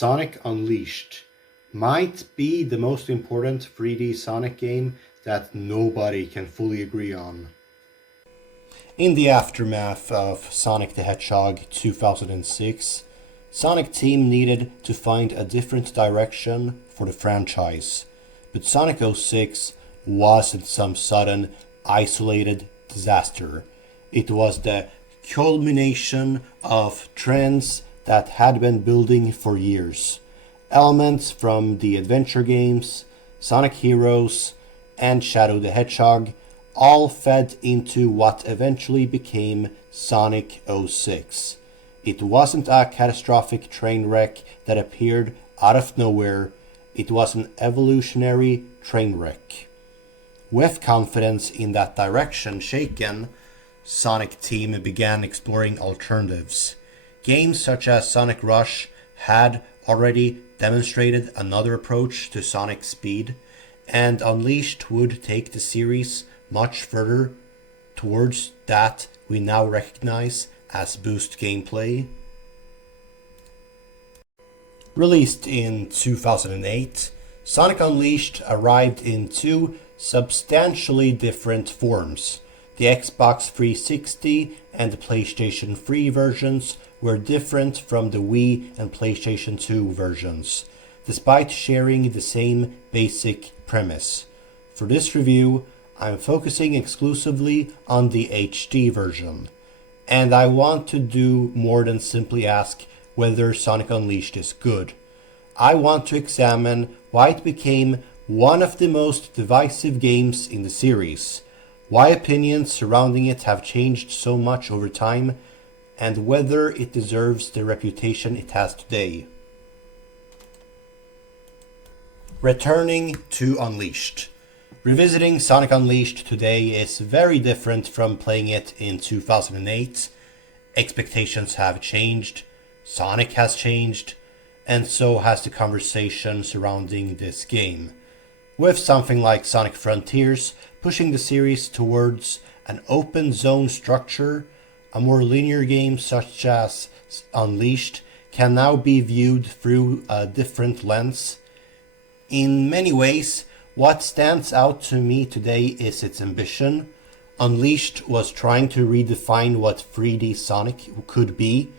Sonic Unleashed might be the most important 3D Sonic game that nobody can fully agree on. In the aftermath of Sonic the Hedgehog 2006, Sonic Team needed to find a different direction for the franchise, but Sonic 06 wasn't some sudden, isolated disaster. It was the culmination of trends that had been building for years. Elements from the adventure games, Sonic Heroes, and Shadow the Hedgehog all fed into what eventually became Sonic 06. It wasn't a catastrophic train wreck that appeared out of nowhere. It was an evolutionary train wreck. With confidence in that direction shaken, Sonic Team began exploring alternatives. Games such as Sonic Rush had already demonstrated another approach to Sonic speed, and Unleashed would take the series much further towards that we now recognize as boost gameplay. Released in 2008, Sonic Unleashed arrived in two substantially different forms. The Xbox 360 and the PlayStation 3 versions were different from the Wii and PlayStation 2 versions, despite sharing the same basic premise. For this review, I'm focusing exclusively on the HD version, and I want to do more than simply ask whether Sonic Unleashed is good. I want to examine why it became one of the most divisive games in the series, why opinions surrounding it have changed so much over time, and whether it deserves the reputation it has today. Returning to Unleashed. Revisiting Sonic Unleashed today is very different from playing it in 2008. Expectations have changed, Sonic has changed, and so has the conversation surrounding this game. With something like Sonic Frontiers pushing the series towards an open zone structure, a more linear game such as Unleashed can now be viewed through a different lens. In many ways, what stands out to me today is its ambition. Unleashed was trying to redefine what 3D Sonic could be,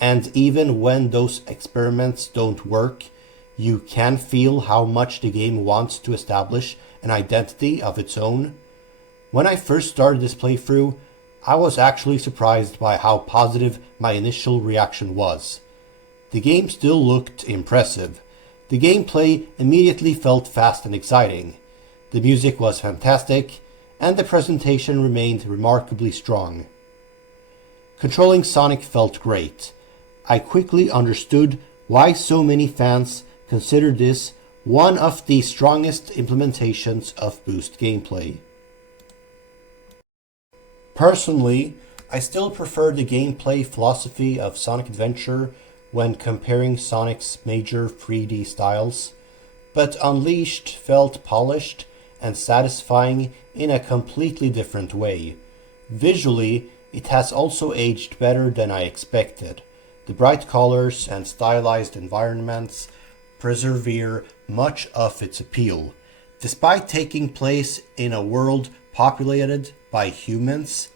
and even when those experiments don't work, you can feel how much the game wants to establish an identity of its own. When I first started this playthrough, I was actually surprised by how positive my initial reaction was. The game still looked impressive. The gameplay immediately felt fast and exciting. The music was fantastic, and the presentation remained remarkably strong. Controlling Sonic felt great. I quickly understood why so many fans considered this one of the strongest implementations of boost gameplay. Personally, I still prefer the gameplay philosophy of Sonic Adventure when comparing Sonic's major 3D styles, but Unleashed felt polished and satisfying in a completely different way. Visually, it has also aged better than I expected. The bright colors and stylized environments persevere much of its appeal. Despite taking place in a world populated by humans,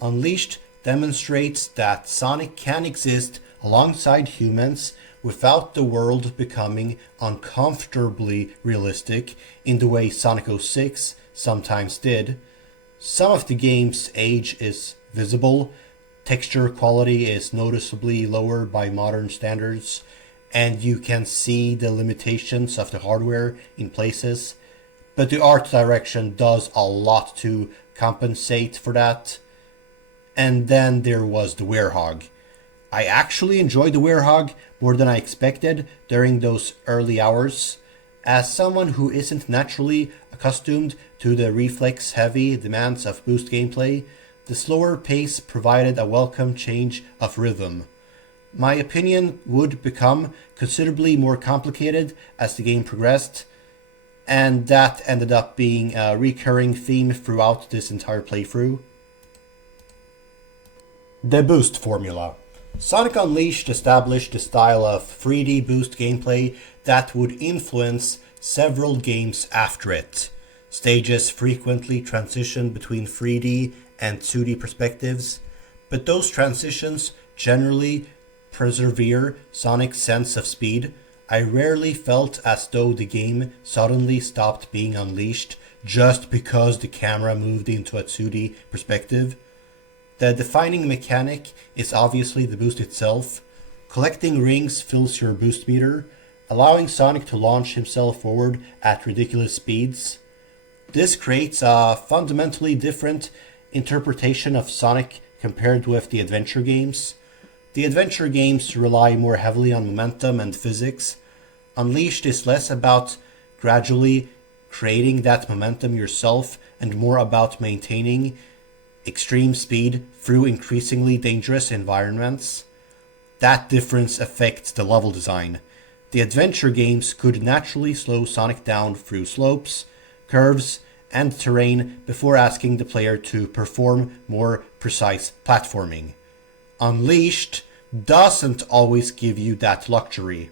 Unleashed demonstrates that Sonic can exist alongside humans without the world becoming uncomfortably realistic in the way Sonic 06 sometimes did. Some of the game's age is visible, texture quality is noticeably lower by modern standards, and you can see the limitations of the hardware in places, but the art direction does a lot to compensate for that. And then there was the Werehog. I actually enjoyed the Werehog more than I expected during those early hours. As someone who isn't naturally accustomed to the reflex-heavy demands of boost gameplay, the slower pace provided a welcome change of rhythm. My opinion would become considerably more complicated as the game progressed, and that ended up being a recurring theme throughout this entire playthrough. The boost formula. Sonic Unleashed established a style of 3D boost gameplay that would influence several games after it. Stages frequently transitioned between 3D and 2D perspectives, but those transitions generally persevere Sonic's sense of speed. I rarely felt as though the game suddenly stopped being unleashed just because the camera moved into a 2D perspective. The defining mechanic is obviously the boost itself. Collecting rings fills your boost meter, allowing Sonic to launch himself forward at ridiculous speeds. This creates a fundamentally different interpretation of Sonic compared with the adventure games. The adventure games rely more heavily on momentum and physics. Unleashed is less about gradually creating that momentum yourself and more about maintaining extreme speed through increasingly dangerous environments. That difference affects the level design. The adventure games could naturally slow Sonic down through slopes, curves, and terrain before asking the player to perform more precise platforming. Unleashed doesn't always give you that luxury.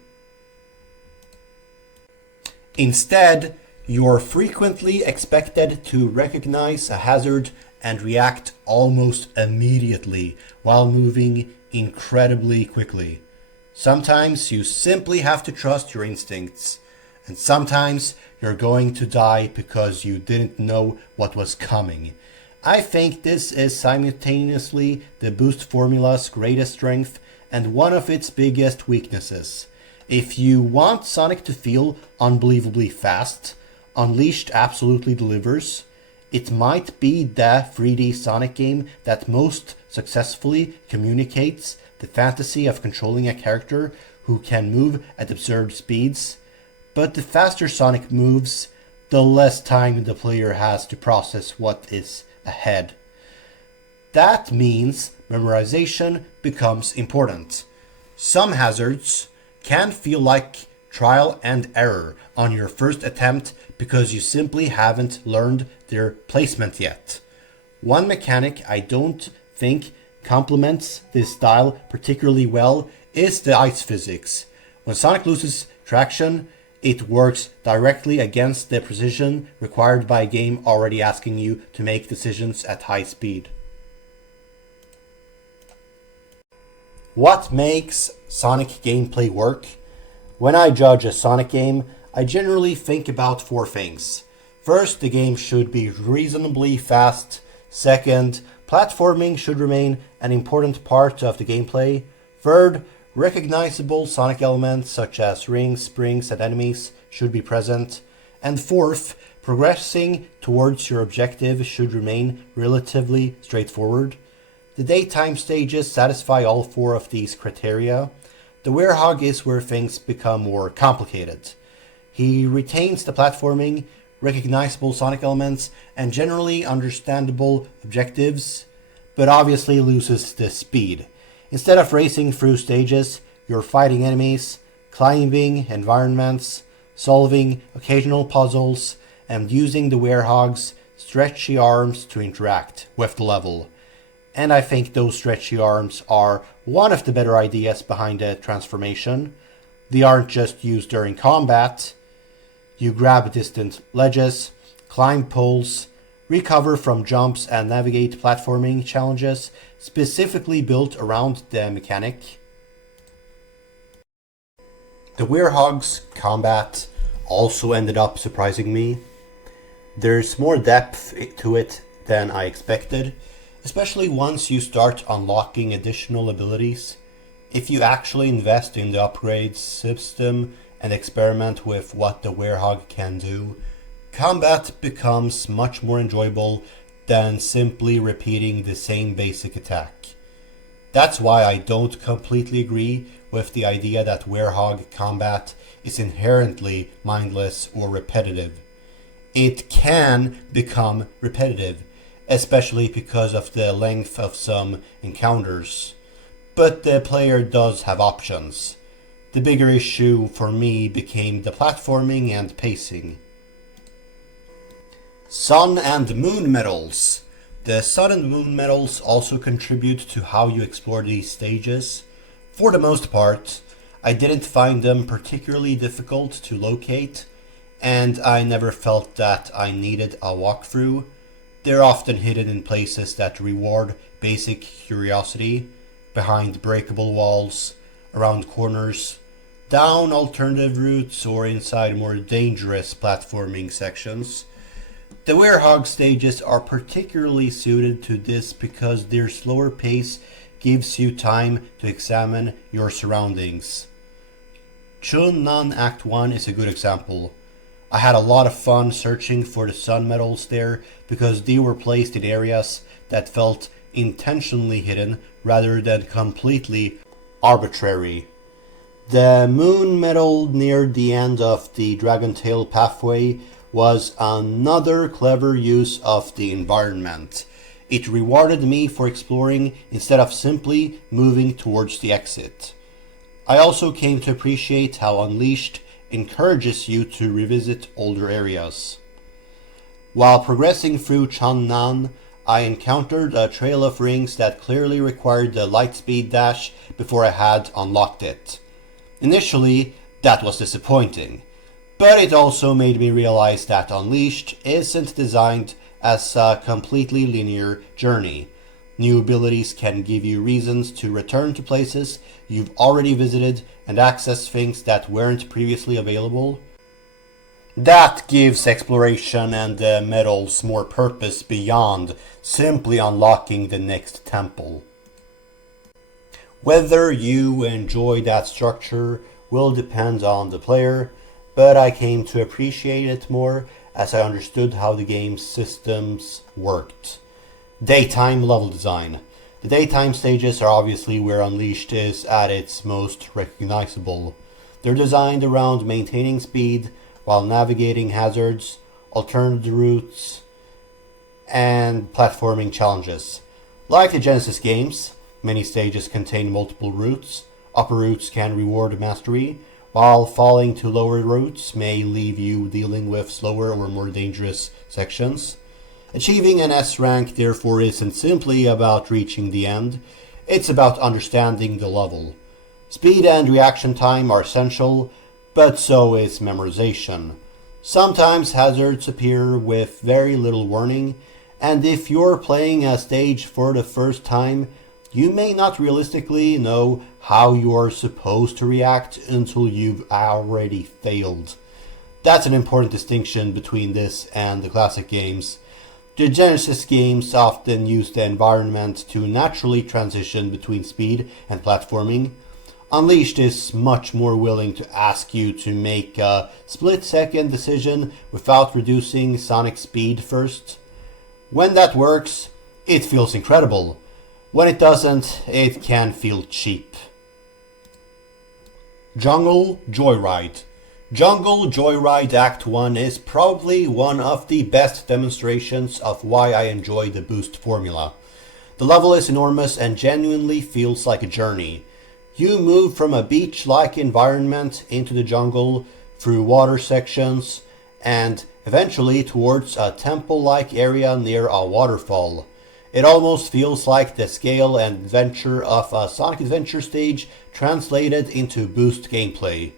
Instead, you're frequently expected to recognize a hazard and react almost immediately while moving incredibly quickly. Sometimes you simply have to trust your instincts, and sometimes you're going to die because you didn't know what was coming. I think this is simultaneously the boost formula's greatest strength and one of its biggest weaknesses. If you want Sonic to feel unbelievably fast, Unleashed absolutely delivers. It might be the 3D Sonic game that most successfully communicates the fantasy of controlling a character who can move at absurd speeds. But the faster Sonic moves, the less time the player has to process what is ahead. That means memorization becomes important. Some hazards can feel like trial and error on your first attempt because you simply haven't learned their placement yet. One mechanic I don't think complements this style particularly well is the ice physics. When Sonic loses traction, it works directly against the precision required by a game already asking you to make decisions at high speed. What makes Sonic gameplay work? When I judge a Sonic game, I generally think about four things. First, the game should be reasonably fast. Second, platforming should remain an important part of the gameplay. Third, recognizable Sonic elements such as rings, springs, and enemies should be present. And fourth, progressing towards your objective should remain relatively straightforward. The daytime stages satisfy all four of these criteria. The Werehog is where things become more complicated. He retains the platforming, recognizable Sonic elements, and generally understandable objectives, but obviously loses the speed. Instead of racing through stages, you're fighting enemies, climbing environments, solving occasional puzzles, and using the Werehog's stretchy arms to interact with the level. And I think those stretchy arms are one of the better ideas behind the transformation. They aren't just used during combat. You grab distant ledges, climb poles, recover from jumps, and navigate platforming challenges specifically built around the mechanic. The Werehog's combat also ended up surprising me. There's more depth to it than I expected, especially once you start unlocking additional abilities. If you actually invest in the upgrades system and experiment with what the Werehog can do, combat becomes much more enjoyable than simply repeating the same basic attack. That's why I don't completely agree with the idea that Werehog combat is inherently mindless or repetitive. It can become repetitive, especially because of the length of some encounters. But the player does have options. The bigger issue for me became the platforming and pacing. Sun and Moon medals. The Sun and Moon medals also contribute to how you explore these stages. For the most part, I didn't find them particularly difficult to locate, and I never felt that I needed a walkthrough. They're often hidden in places that reward basic curiosity, behind breakable walls, around corners, down alternative routes, or inside more dangerous platforming sections. The Werehog stages are particularly suited to this because their slower pace gives you time to examine your surroundings. Chunnan Act 1 is a good example. I had a lot of fun searching for the sun metals there because they were placed in areas that felt intentionally hidden rather than completely arbitrary. The moon metal near the end of the Dragontail pathway was another clever use of the environment. It rewarded me for exploring instead of simply moving towards the exit. I also came to appreciate how Unleashed encourages you to revisit older areas. While progressing through Chunnan, I encountered a trail of rings that clearly required the lightspeed dash before I had unlocked it. Initially, that was disappointing, but it also made me realize that Unleashed isn't designed as a completely linear journey. New abilities can give you reasons to return to places you've already visited and access things that weren't previously available. That gives exploration and the medals more purpose beyond simply unlocking the next temple. Whether you enjoy that structure will depend on the player, but I came to appreciate it more as I understood how the game's systems worked. Daytime level design. The daytime stages are obviously where Unleashed is at its most recognizable. They're designed around maintaining speed while navigating hazards, alternative routes, and platforming challenges. Like the Genesis games, many stages contain multiple routes. Upper routes can reward mastery, while falling to lower routes may leave you dealing with slower or more dangerous sections. Achieving an S rank therefore isn't simply about reaching the end, it's about understanding the level. Speed and reaction time are essential, but so is memorization. Sometimes hazards appear with very little warning, and if you're playing a stage for the first time, you may not realistically know how you're supposed to react until you've already failed. That's an important distinction between this and the classic games. The Genesis games often use the environment to naturally transition between speed and platforming. Unleashed is much more willing to ask you to make a split-second decision without reducing sonic speed first. When that works, it feels incredible. When it doesn't, it can feel cheap. Jungle Joyride. Jungle Joyride Act 1 is probably one of the best demonstrations of why I enjoy the boost formula. The level is enormous and genuinely feels like a journey. You move from a beach-like environment into the jungle, through water sections, and eventually towards a temple-like area near a waterfall. It almost feels like the scale and adventure of a Sonic Adventure stage translated into boost gameplay.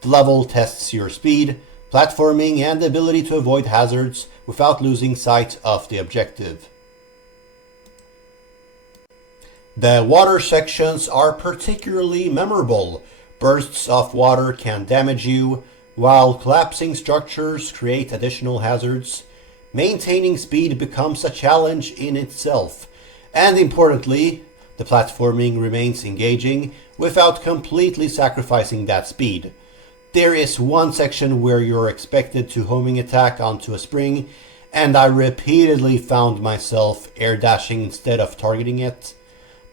The level tests your speed, platforming, and ability to avoid hazards without losing sight of the objective. The water sections are particularly memorable. Bursts of water can damage you, while collapsing structures create additional hazards. Maintaining speed becomes a challenge in itself, and importantly, the platforming remains engaging without completely sacrificing that speed. There is one section where you're expected to homing attack onto a spring, and I repeatedly found myself air dashing instead of targeting it.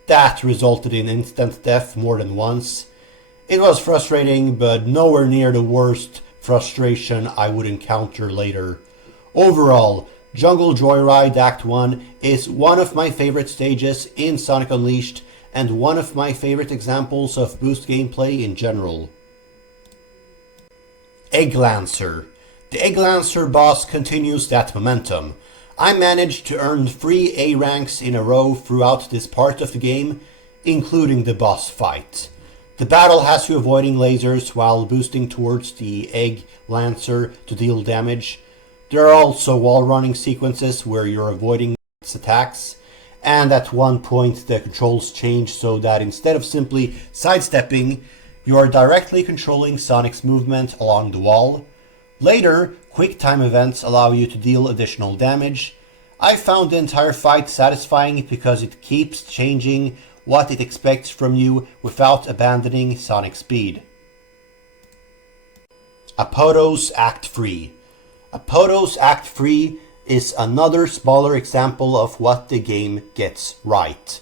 That resulted in instant death more than once. It was frustrating, but nowhere near the worst frustration I would encounter later. Overall, Jungle Joyride Act 1 is one of my favorite stages in Sonic Unleashed, and one of my favorite examples of boost gameplay in general. Egglancer. The Egglancer boss continues that momentum. I managed to earn 3 A ranks in a row throughout this part of the game, including the boss fight. The battle has you avoiding lasers while boosting towards the Egg Lancer to deal damage. There are also wall running sequences where you're avoiding its attacks, and at one point the controls change so that instead of simply sidestepping, you are directly controlling Sonic's movement along the wall. Later, quick time events allow you to deal additional damage. I found the entire fight satisfying because it keeps changing what it expects from you without abandoning Sonic speed. Apodo's Act 3. Apodo's Act 3 is another smaller example of what the game gets right.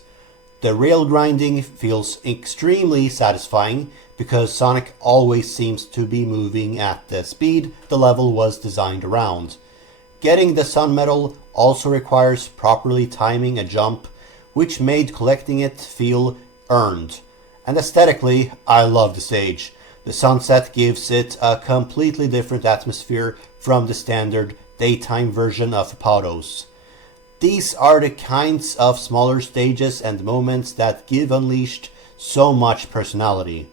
The rail grinding feels extremely satisfying because Sonic always seems to be moving at the speed the level was designed around. Getting the Sun Medal also requires properly timing a jump, which made collecting it feel earned. And aesthetically, I love the stage. The sunset gives it a completely different atmosphere from the standard daytime version of Apodos. These are the kinds of smaller stages and moments that give Unleashed so much personality.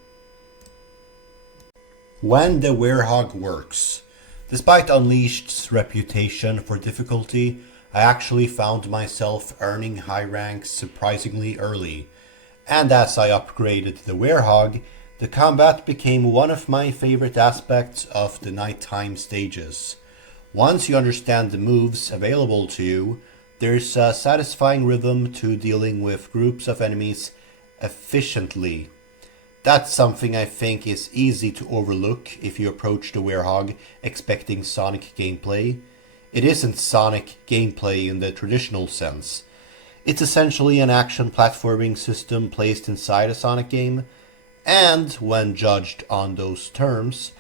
When the Werehog works. Despite Unleashed's reputation for difficulty, I actually found myself earning high ranks surprisingly early. And as I upgraded the Werehog, the combat became one of my favorite aspects of the nighttime stages. Once you understand the moves available to you, there's a satisfying rhythm to dealing with groups of enemies efficiently. That's something I think is easy to overlook if you approach the Werehog expecting Sonic gameplay. It isn't Sonic gameplay in the traditional sense. It's essentially an action platforming system placed inside a Sonic game, and when judged on those terms,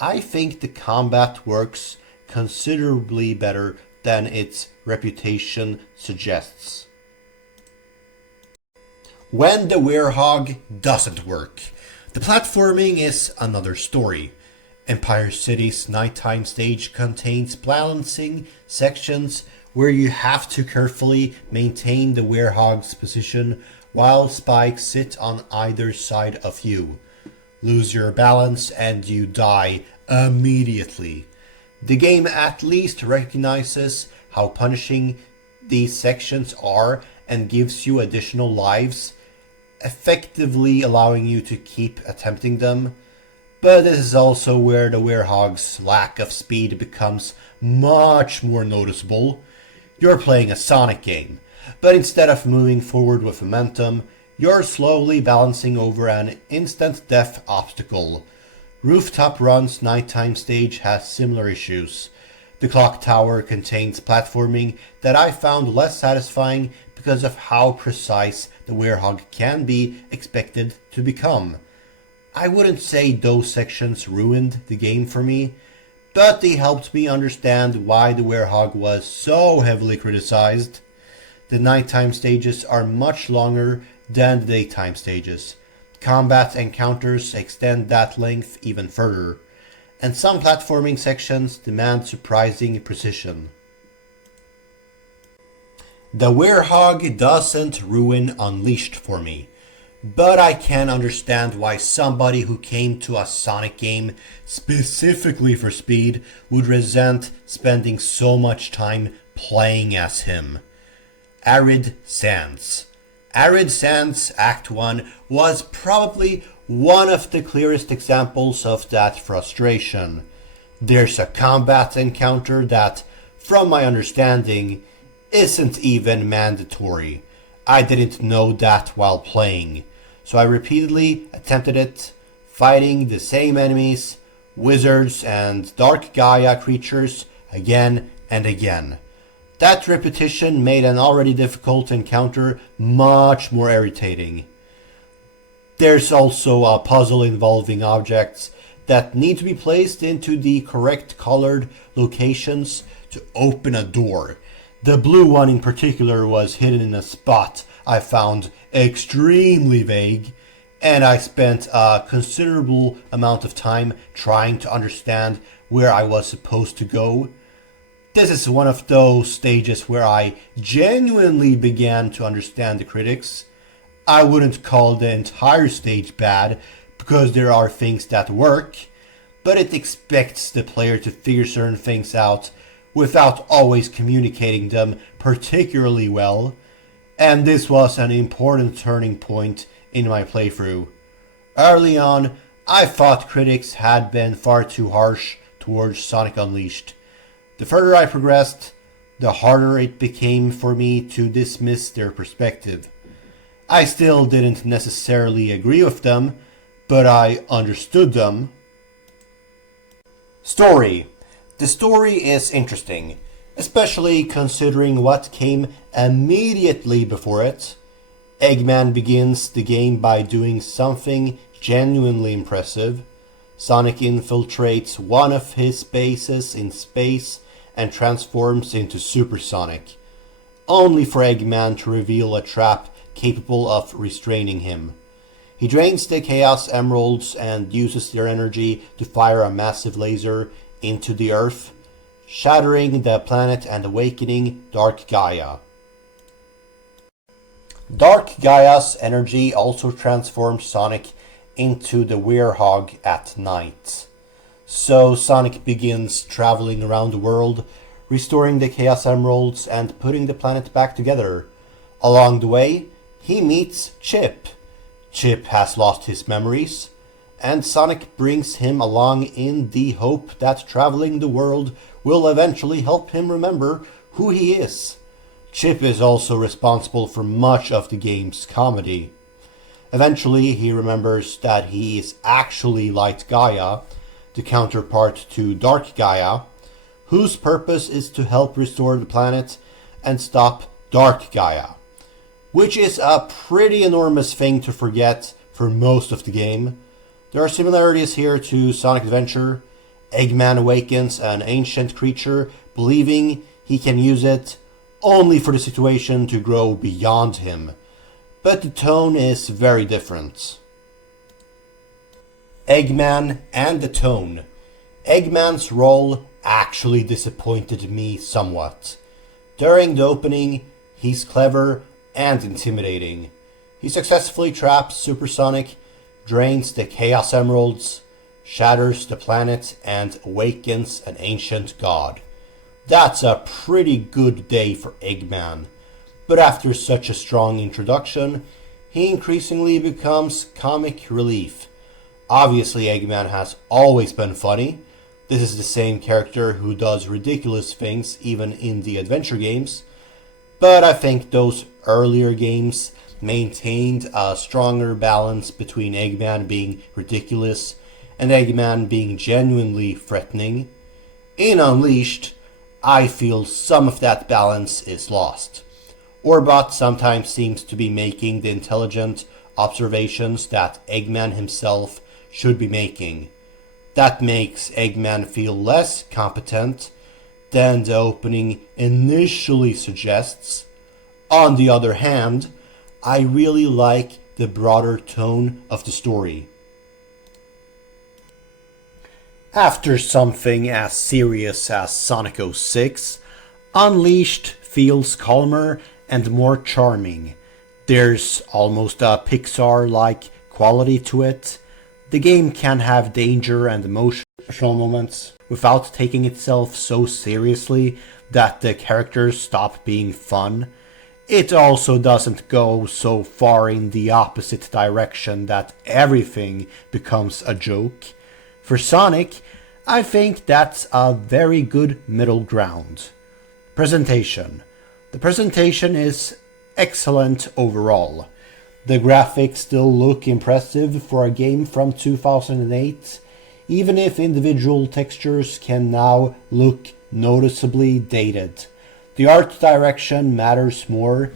I think the combat works considerably better than its reputation suggests. When the Werehog doesn't work. The platforming is another story. Empire City's nighttime stage contains balancing sections where you have to carefully maintain the Werehog's position while spikes sit on either side of you. Lose your balance and you die immediately. The game at least recognizes how punishing these sections are and gives you additional lives, effectively allowing you to keep attempting them. But this is also where the Werehog's lack of speed becomes much more noticeable. You're playing a Sonic game, but instead of moving forward with momentum, you're slowly balancing over an instant death obstacle. Rooftop Run's nighttime stage has similar issues. The clock tower contains platforming that I found less satisfying because of how precise the Werehog can be expected to become. I wouldn't say those sections ruined the game for me, but they helped me understand why the Werehog was so heavily criticized. The nighttime stages are much longer than the daytime stages. Combat encounters extend that length even further, and some platforming sections demand surprising precision. The Werehog doesn't ruin Unleashed for me, but I can understand why somebody who came to a Sonic game specifically for speed would resent spending so much time playing as him. Arid Sands. Arid Sands Act 1 was probably one of the clearest examples of that frustration. There's a combat encounter that, from my understanding, isn't even mandatory. I didn't know that while playing, so I repeatedly attempted it, fighting the same enemies, wizards and Dark Gaia creatures again and again. That repetition made an already difficult encounter much more irritating. There's also a puzzle involving objects that need to be placed into the correct colored locations to open a door. The blue one in particular was hidden in a spot I found extremely vague, and I spent a considerable amount of time trying to understand where I was supposed to go. This is one of those stages where I genuinely began to understand the critics. I wouldn't call the entire stage bad, because there are things that work, but it expects the player to figure certain things out without always communicating them particularly well, and this was an important turning point in my playthrough. Early on, I thought critics had been far too harsh towards Sonic Unleashed. The further I progressed, the harder it became for me to dismiss their perspective. I still didn't necessarily agree with them, but I understood them. Story. The story is interesting, especially considering what came immediately before it. Eggman begins the game by doing something genuinely impressive. Sonic infiltrates one of his bases in space and transforms into Supersonic, only for Eggman to reveal a trap capable of restraining him. He drains the Chaos Emeralds and uses their energy to fire a massive laser into the Earth, shattering the planet and awakening Dark Gaia. Dark Gaia's energy also transforms Sonic into the Werehog at night. So Sonic begins traveling around the world, restoring the Chaos Emeralds and putting the planet back together. Along the way, he meets Chip. Chip has lost his memories, and Sonic brings him along in the hope that traveling the world will eventually help him remember who he is. Chip is also responsible for much of the game's comedy. Eventually, he remembers that he is actually Light Gaia, the counterpart to Dark Gaia, whose purpose is to help restore the planet and stop Dark Gaia, which is a pretty enormous thing to forget for most of the game. There are similarities here to Sonic Adventure. Eggman awakens an ancient creature, believing he can use it only for the situation to grow beyond him. But the tone is very different. Eggman and the tone. Eggman's role actually disappointed me somewhat. During the opening, he's clever and intimidating. He successfully traps Supersonic, drains the Chaos Emeralds, shatters the planet, and awakens an ancient god. That's a pretty good day for Eggman. But after such a strong introduction, he increasingly becomes comic relief. Obviously, Eggman has always been funny. This is the same character who does ridiculous things even in the adventure games. But I think those earlier games maintained a stronger balance between Eggman being ridiculous and Eggman being genuinely threatening. In Unleashed, I feel some of that balance is lost. Orbot sometimes seems to be making the intelligent observations that Eggman himself should be making. That makes Eggman feel less competent than the opening initially suggests. On the other hand, I really like the broader tone of the story. After something as serious as Sonic 06, Unleashed feels calmer and more charming. There's almost a Pixar-like quality to it. The game can have danger and emotional moments without taking itself so seriously that the characters stop being fun. It also doesn't go so far in the opposite direction that everything becomes a joke. For Sonic, I think that's a very good middle ground. Presentation. The presentation is excellent overall. The graphics still look impressive for a game from 2008, even if individual textures can now look noticeably dated. The art direction matters more.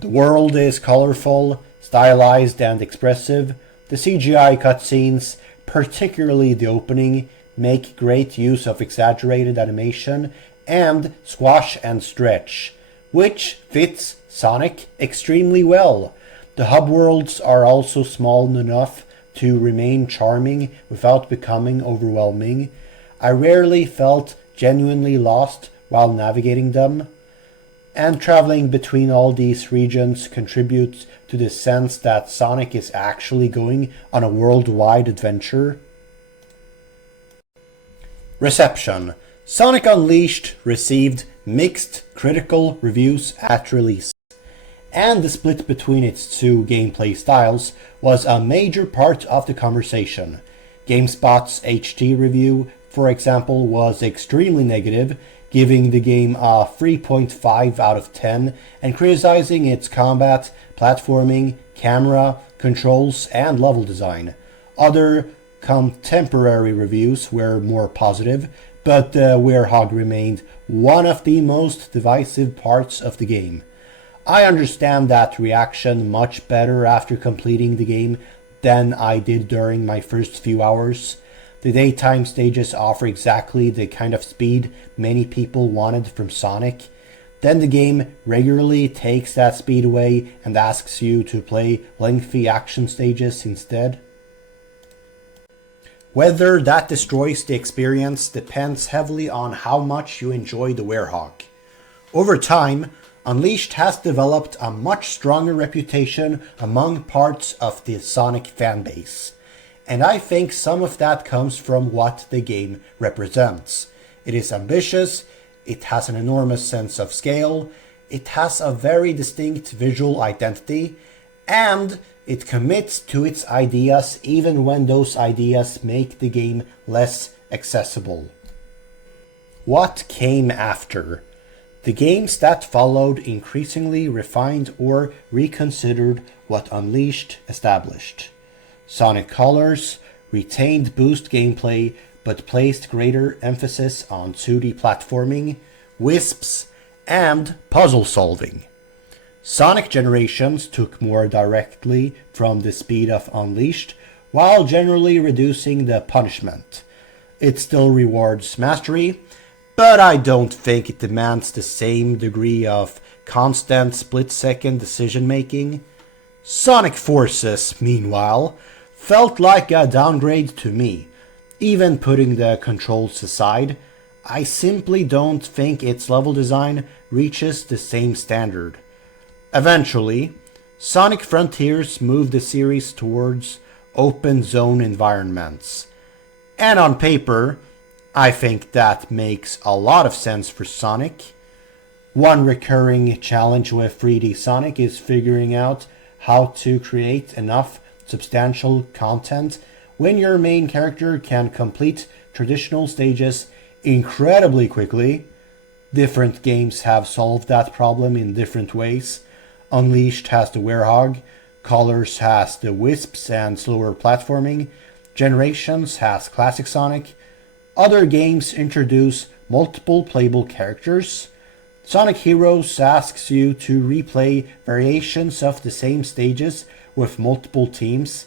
The world is colorful, stylized, and expressive. The CGI cutscenes, particularly the opening, make great use of exaggerated animation and squash and stretch, which fits Sonic extremely well. The hub worlds are also small enough to remain charming without becoming overwhelming. I rarely felt genuinely lost while navigating them. and traveling between all these regions contributes to the sense that Sonic is actually going on a worldwide adventure. Reception. Sonic Unleashed received mixed critical reviews at release, and the split between its two gameplay styles was a major part of the conversation. GameSpot's HT review, for example, was extremely negative, giving the game a 3.5 out of 10 and criticizing its combat, platforming, camera, controls, and level design. Other contemporary reviews were more positive, but Werehog remained one of the most divisive parts of the game. I understand that reaction much better after completing the game than I did during my first few hours. The daytime stages offer exactly the kind of speed many people wanted from Sonic. Then the game regularly takes that speed away and asks you to play lengthy action stages instead. Whether that destroys the experience depends heavily on how much you enjoy the Werehog. Over time, Unleashed has developed a much stronger reputation among parts of the Sonic fanbase, and I think some of that comes from what the game represents. It is ambitious, it has an enormous sense of scale, it has a very distinct visual identity, and it commits to its ideas even when those ideas make the game less accessible. What came after? The games that followed increasingly refined or reconsidered what Unleashed established. Sonic Colors retained boost gameplay but placed greater emphasis on 2D platforming, wisps, and puzzle solving. Sonic Generations took more directly from the speed of Unleashed while generally reducing the punishment. It still rewards mastery, but I don't think it demands the same degree of constant split-second decision-making. Sonic Forces, meanwhile, felt like a downgrade to me. Even putting the controls aside, I simply don't think its level design reaches the same standard. Eventually, Sonic Frontiers moved the series towards open zone environments. And on paper, I think that makes a lot of sense for Sonic. One recurring challenge with 3D Sonic is figuring out how to create enough substantial content when your main character can complete traditional stages incredibly quickly. Different games have solved that problem in different ways. Unleashed has the Werehog, Colors has the Wisps and slower platforming, Generations has Classic Sonic. Other games introduce multiple playable characters. Sonic Heroes asks you to replay variations of the same stages with multiple teams.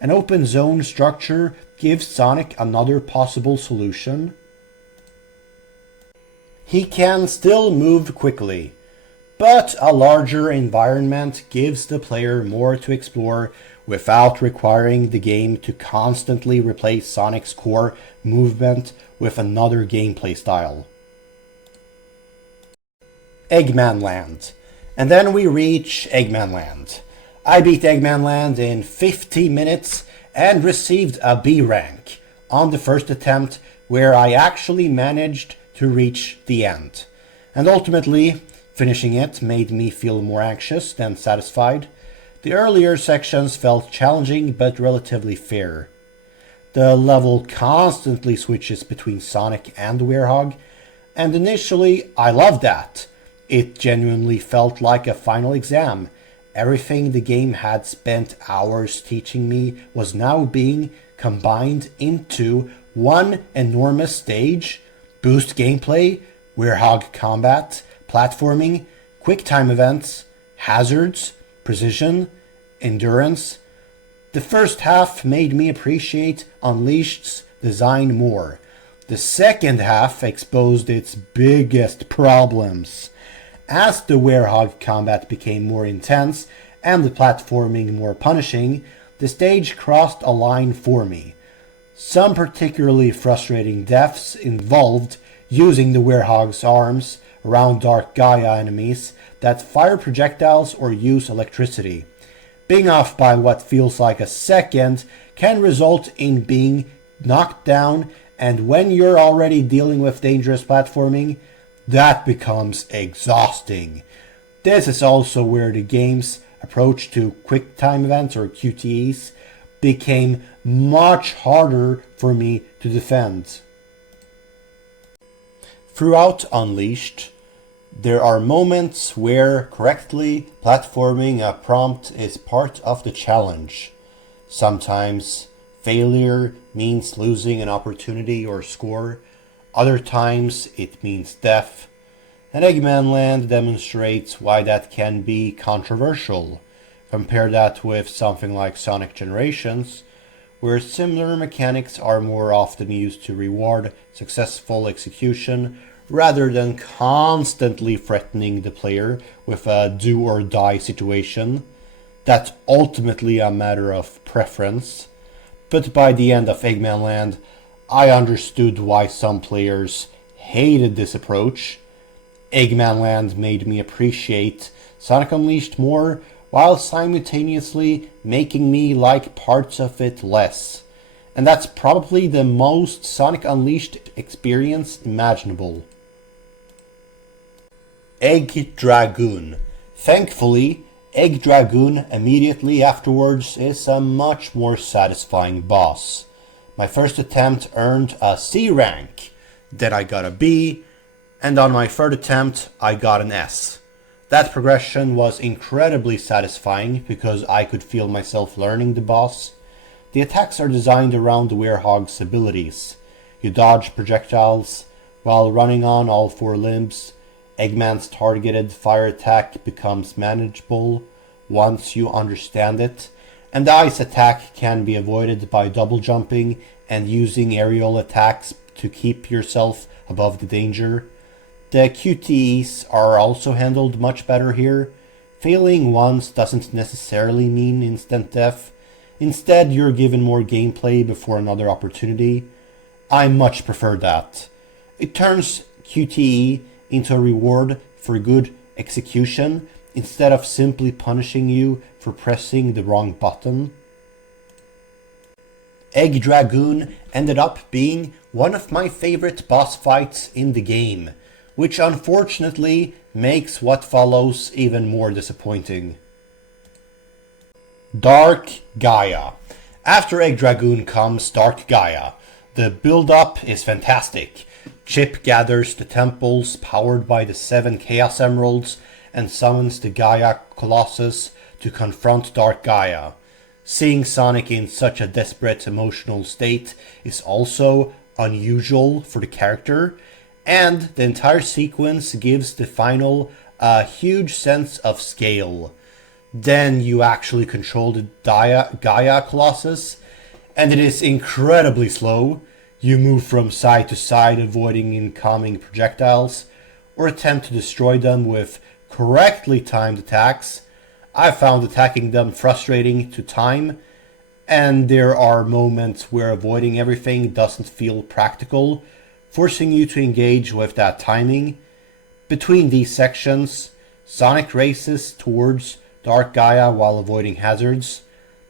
An open zone structure gives Sonic another possible solution. He can still move quickly, but a larger environment gives the player more to explore without requiring the game to constantly replace Sonic's core movement with another gameplay style. Eggmanland. And then we reach Eggmanland. I beat Eggmanland in 50 minutes and received a B rank on the first attempt, where I actually managed to reach the end. And ultimately, finishing it made me feel more anxious than satisfied. The earlier sections felt challenging but relatively fair. The level constantly switches between Sonic and Werehog, and initially I loved that. It genuinely felt like a final exam. Everything the game had spent hours teaching me was now being combined into one enormous stage. Boost gameplay, Werehog combat, platforming, quick time events, hazards, precision, endurance. The first half made me appreciate Unleashed's design more. The second half exposed its biggest problems. As the Werehog combat became more intense and the platforming more punishing, the stage crossed a line for me. Some particularly frustrating deaths involved using the Werehog's arms around Dark Gaia enemies that fire projectiles or use electricity. Being off by what feels like a second can result in being knocked down, and when you're already dealing with dangerous platforming, that becomes exhausting. This is also where the game's approach to quick time events or QTEs became much harder for me to defend. Throughout Unleashed, there are moments where correctly platforming a prompt is part of the challenge. Sometimes failure means losing an opportunity or score, other times it means death, and Eggmanland demonstrates why that can be controversial. Compare that with something like Sonic Generations, where similar mechanics are more often used to reward successful execution rather than constantly threatening the player with a do-or-die situation. That's ultimately a matter of preference, but by the end of Eggmanland, I understood why some players hated this approach. Eggmanland made me appreciate Sonic Unleashed more, while simultaneously making me like parts of it less. And that's probably the most Sonic Unleashed experience imaginable. Egg Dragoon. Thankfully, Egg Dragoon immediately afterwards is a much more satisfying boss. My first attempt earned a C rank, then I got a B, and on my third attempt I got an S. That progression was incredibly satisfying because I could feel myself learning the boss. The attacks are designed around the Werehog's abilities. You dodge projectiles while running on all four limbs. Eggman's targeted fire attack becomes manageable once you understand it, and the ice attack can be avoided by double jumping and using aerial attacks to keep yourself above the danger. The QTEs are also handled much better here. Failing once doesn't necessarily mean instant death. Instead, you're given more gameplay before another opportunity. I much prefer that. It turns QTE into a reward for good execution instead of simply punishing you for pressing the wrong button. Egg Dragoon ended up being one of my favorite boss fights in the game, which unfortunately makes what follows even more disappointing. Dark Gaia. After Egg Dragoon comes Dark Gaia. The build-up is fantastic. Chip gathers the temples powered by the 7 Chaos Emeralds and summons the Gaia Colossus to confront Dark Gaia. Seeing Sonic in such a desperate emotional state is also unusual for the character, and the entire sequence gives the final a huge sense of scale. Then you actually control the Gaia Colossus, and it is incredibly slow. You move from side to side, avoiding incoming projectiles, or attempt to destroy them with correctly timed attacks. I found attacking them frustrating to time, and there are moments where avoiding everything doesn't feel practical, forcing you to engage with that timing. Between these sections, Sonic races towards Dark Gaia while avoiding hazards.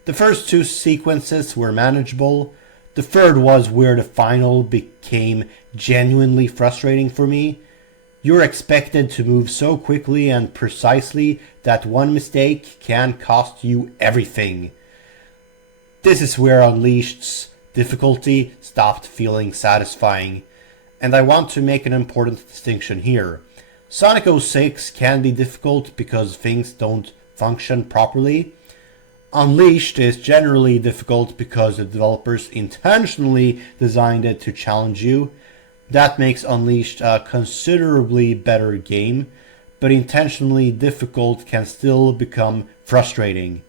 The first two sequences were manageable. The third was where the final became genuinely frustrating for me. You're expected to move so quickly and precisely that one mistake can cost you everything. This is where Unleashed's difficulty stopped feeling satisfying, and I want to make an important distinction here. Sonic 06 can be difficult because things don't function properly. Unleashed is generally difficult because the developers intentionally designed it to challenge you. That makes Unleashed a considerably better game, but intentionally difficult can still become frustrating.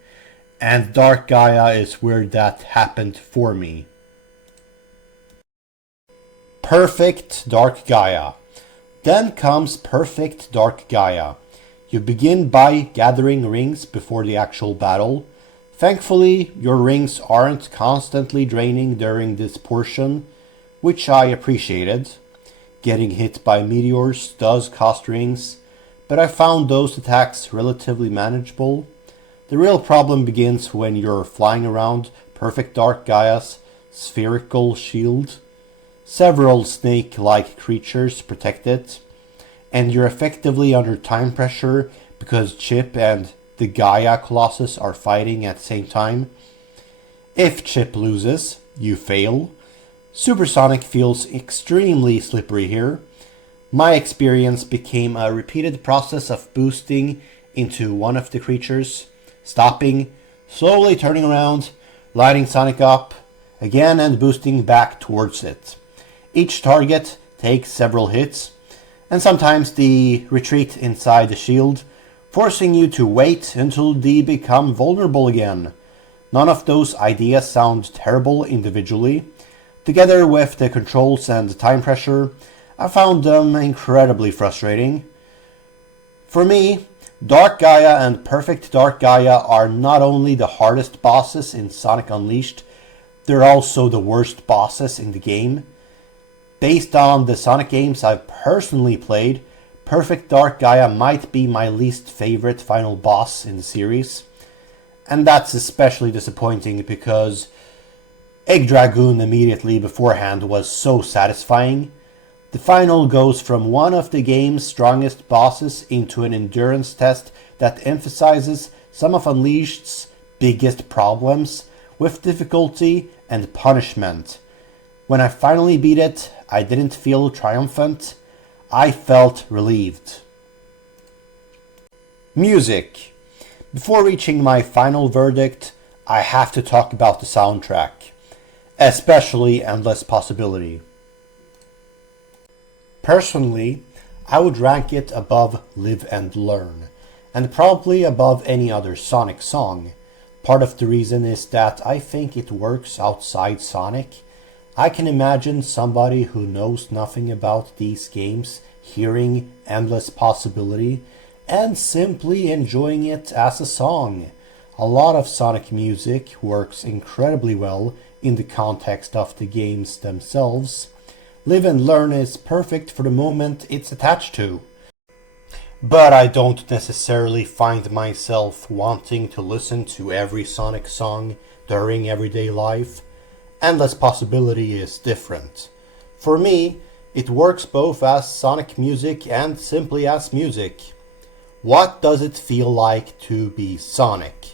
And Dark Gaia is where that happened for me. Perfect Dark Gaia. Then comes Perfect Dark Gaia. You begin by gathering rings before the actual battle. Thankfully, your rings aren't constantly draining during this portion, which I appreciated. Getting hit by meteors does cost rings, but I found those attacks relatively manageable. The real problem begins when you're flying around Perfect Dark Gaia's spherical shield. Several snake-like creatures protect it, and you're effectively under time pressure because Chip and the Gaia Colossus are fighting at the same time. If Chip loses, you fail. Supersonic feels extremely slippery here. My experience became a repeated process of boosting into one of the creatures, stopping, slowly turning around, lighting Sonic up, again and boosting back towards it. Each target takes several hits, and sometimes the retreat inside the shield, forcing you to wait until they become vulnerable again. None of those ideas sound terrible individually. Together with the controls and the time pressure, I found them incredibly frustrating. For me, Dark Gaia and Perfect Dark Gaia are not only the hardest bosses in Sonic Unleashed, they're also the worst bosses in the game. Based on the Sonic games I've personally played, Perfect Dark Gaia might be my least favorite final boss in the series. And that's especially disappointing because Egg Dragoon immediately beforehand was so satisfying. The final goes from one of the game's strongest bosses into an endurance test that emphasizes some of Unleashed's biggest problems with difficulty and punishment. When I finally beat it, I didn't feel triumphant. I felt relieved. Music. Before reaching my final verdict, I have to talk about the soundtrack, especially Endless Possibility. Personally, I would rank it above Live and Learn, and probably above any other Sonic song. Part of the reason is that I think it works outside Sonic. I can imagine somebody who knows nothing about these games hearing Endless Possibility and simply enjoying it as a song. A lot of Sonic music works incredibly well in the context of the games themselves. Live and Learn is perfect for the moment it's attached to. But I don't necessarily find myself wanting to listen to every Sonic song during everyday life. Endless Possibility is different. For me, it works both as Sonic music and simply as music. What does it feel like to be Sonic?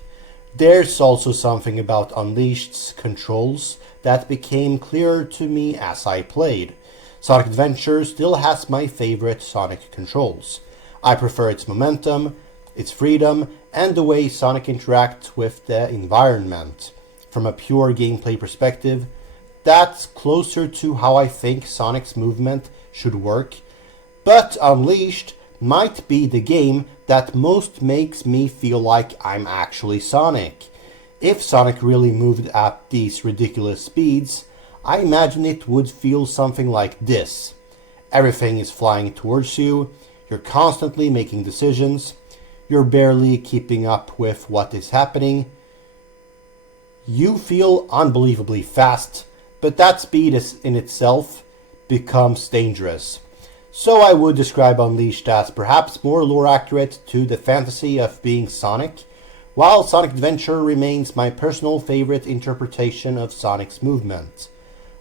There's also something about Unleashed's controls that became clearer to me as I played. Sonic Adventure still has my favorite Sonic controls. I prefer its momentum, its freedom, and the way Sonic interacts with the environment. From a pure gameplay perspective, that's closer to how I think Sonic's movement should work. But Unleashed might be the game that most makes me feel like I'm actually Sonic. If Sonic really moved at these ridiculous speeds, I imagine it would feel something like this. Everything is flying towards you, you're constantly making decisions, you're barely keeping up with what is happening. You feel unbelievably fast, but that speed in itself becomes dangerous. So I would describe Unleashed as perhaps more lore accurate to the fantasy of being Sonic, while Sonic Adventure remains my personal favorite interpretation of Sonic's movement.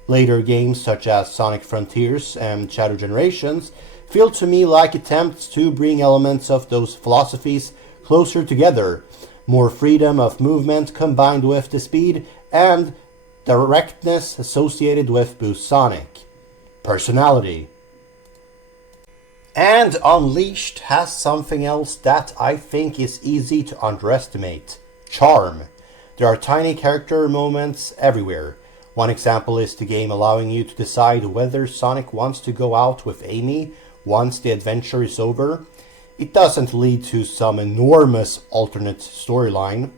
Later games such as Sonic Frontiers and Shadow Generations feel to me like attempts to bring elements of those philosophies closer together, more freedom of movement combined with the speed and directness associated with Boost Sonic. Personality. And Unleashed has something else that I think is easy to underestimate. Charm. There are tiny character moments everywhere. One example is the game allowing you to decide whether Sonic wants to go out with Amy once the adventure is over. It doesn't lead to some enormous alternate storyline.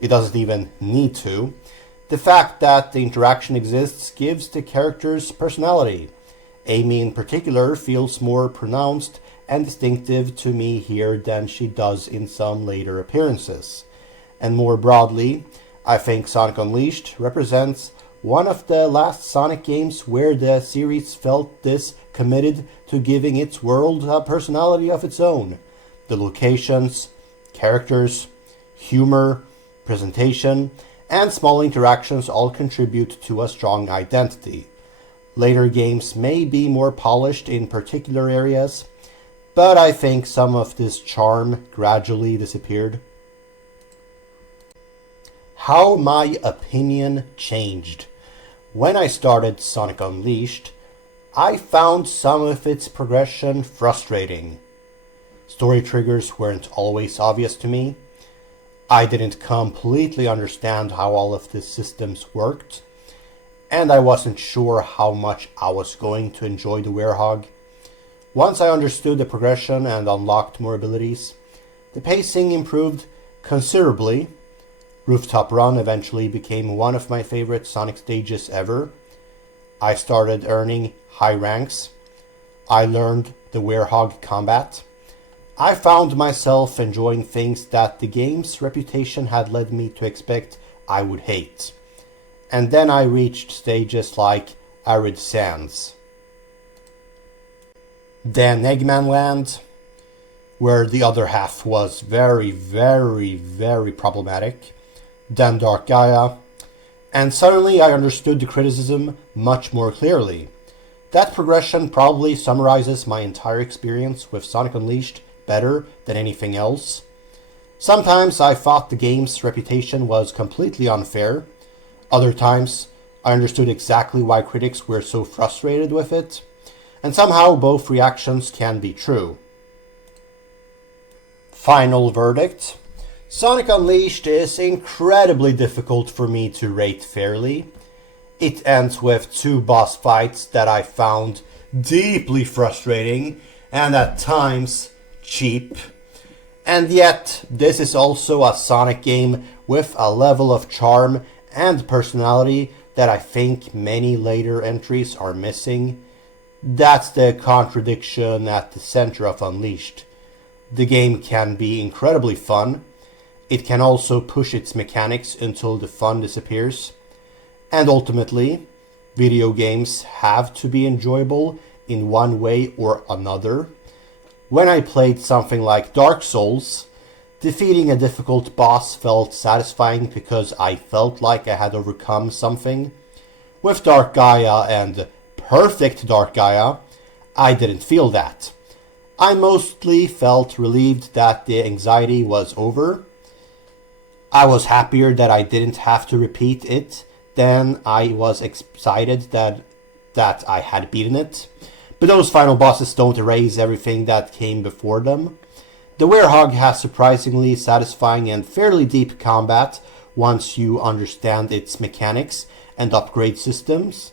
It doesn't even need to. The fact that the interaction exists gives the characters personality. Amy in particular feels more pronounced and distinctive to me here than she does in some later appearances. And more broadly, I think Sonic Unleashed represents one of the last Sonic games where the series felt this committed to giving its world a personality of its own. The locations, characters, humor, presentation, and small interactions all contribute to a strong identity. Later games may be more polished in particular areas, but I think some of this charm gradually disappeared. How my opinion changed. When I started Sonic Unleashed, I found some of its progression frustrating. Story triggers weren't always obvious to me. I didn't completely understand how all of the systems worked, and I wasn't sure how much I was going to enjoy the Werehog. Once I understood the progression and unlocked more abilities, the pacing improved considerably. Rooftop Run eventually became one of my favorite Sonic stages ever. I started earning high ranks. I learned the Werehog combat. I found myself enjoying things that the game's reputation had led me to expect I would hate. And then I reached stages like Arid Sands. Then Eggmanland, where the other half was very, very, very problematic. Then Dark Gaia. And suddenly I understood the criticism much more clearly. That progression probably summarizes my entire experience with Sonic Unleashed better than anything else. Sometimes I thought the game's reputation was completely unfair. Other times, I understood exactly why critics were so frustrated with it. And somehow both reactions can be true. Final verdict. Sonic Unleashed is incredibly difficult for me to rate fairly. It ends with 2 boss fights that I found deeply frustrating and at times cheap. And yet, this is also a Sonic game with a level of charm and personality that I think many later entries are missing. That's the contradiction at the center of Unleashed. The game can be incredibly fun. It can also push its mechanics until the fun disappears. And ultimately, video games have to be enjoyable in one way or another. When I played something like Dark Souls, defeating a difficult boss felt satisfying because I felt like I had overcome something. With Dark Gaia and Perfect Dark Gaia, I didn't feel that. I mostly felt relieved that the anxiety was over. I was happier that I didn't have to repeat it than I was excited that I had beaten it. But those final bosses don't erase everything that came before them. The Werehog has surprisingly satisfying and fairly deep combat once you understand its mechanics and upgrade systems.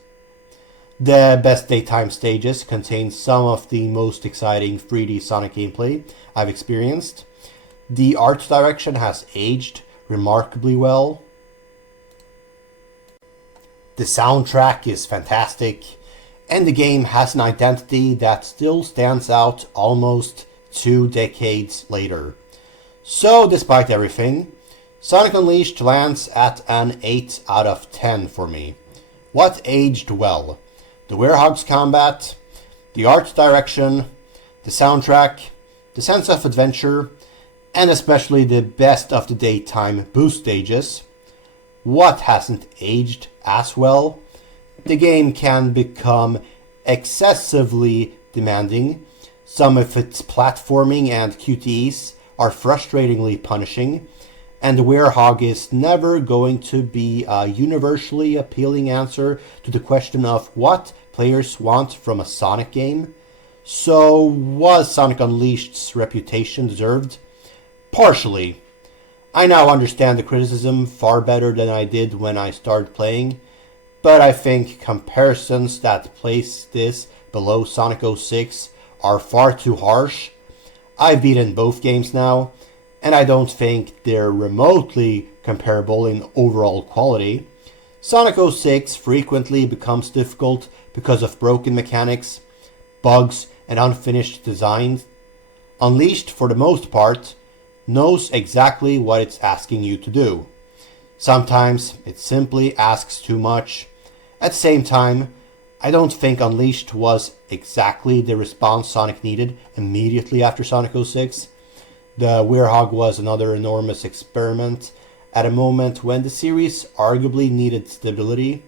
The best daytime stages contain some of the most exciting 3D Sonic gameplay I've experienced. The art direction has aged remarkably well. The soundtrack is fantastic, and the game has an identity that still stands out almost 2 decades later. So, despite everything, Sonic Unleashed lands at an 8 out of 10 for me. What aged well? The Werehog's combat, the art direction, the soundtrack, the sense of adventure, and especially the best of the daytime boost stages. What hasn't aged as well? The game can become excessively demanding. Some of its platforming and QTEs are frustratingly punishing, and the Werehog is never going to be a universally appealing answer to the question of what players want from a Sonic game. So, was Sonic Unleashed's reputation deserved? Partially. I now understand the criticism far better than I did when I started playing, but I think comparisons that place this below Sonic 06 are far too harsh. I've beaten both games now, and I don't think they're remotely comparable in overall quality. Sonic 06 frequently becomes difficult because of broken mechanics, bugs, and unfinished designs. Unleashed, for the most part, knows exactly what it's asking you to do. Sometimes it simply asks too much. At the same time, I don't think Unleashed was exactly the response Sonic needed immediately after Sonic 06. The Werehog was another enormous experiment at a moment when the series arguably needed stability,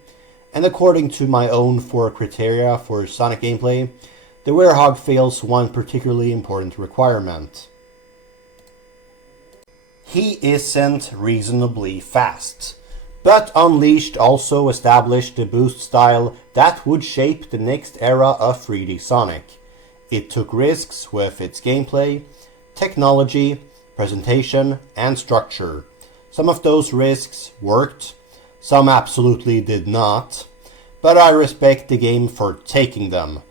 and according to my own 4 criteria for Sonic gameplay, the Werehog fails one particularly important requirement. He isn't reasonably fast. But Unleashed also established the boost style that would shape the next era of 3D Sonic. It took risks with its gameplay, technology, presentation, and structure. Some of those risks worked, some absolutely did not, but I respect the game for taking them.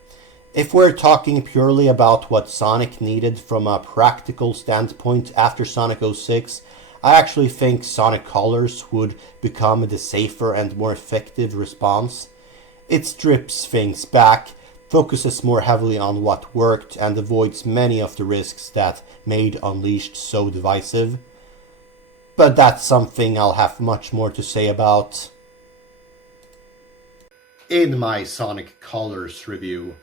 If we're talking purely about what Sonic needed from a practical standpoint after Sonic 06, I actually think Sonic Colors would become the safer and more effective response. It strips things back, focuses more heavily on what worked, and avoids many of the risks that made Unleashed so divisive. But that's something I'll have much more to say about in my Sonic Colors review.